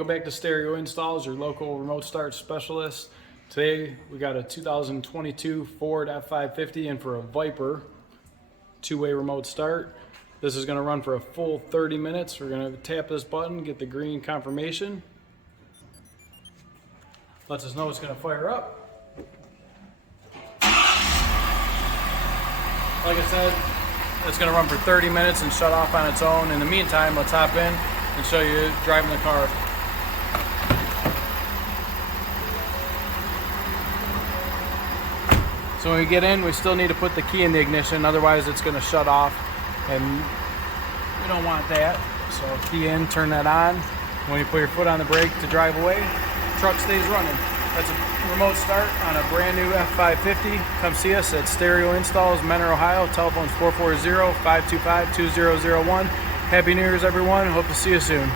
Welcome back to Stereo Installs, your local remote start specialist. Today we got a 2022 Ford F550 in for a Viper two-way remote start. This is going to run for a full 30 minutes. We're going to tap this button, get the green confirmation. Lets us know it's going to fire up. Like I said, it's going to run for 30 minutes and shut off on its own. In the meantime, let's hop in and show you driving the car. So when we get in, we still need to put the key in the ignition, otherwise it's going to shut off, and we don't want that. So key in, turn that on. When you put your foot on the brake to drive away, the truck stays running. That's a remote start on a brand new F550. Come see us at Stereo Installs, Mentor, Ohio. Telephone's 440-525-2001. Happy New Year's, everyone. Hope to see you soon.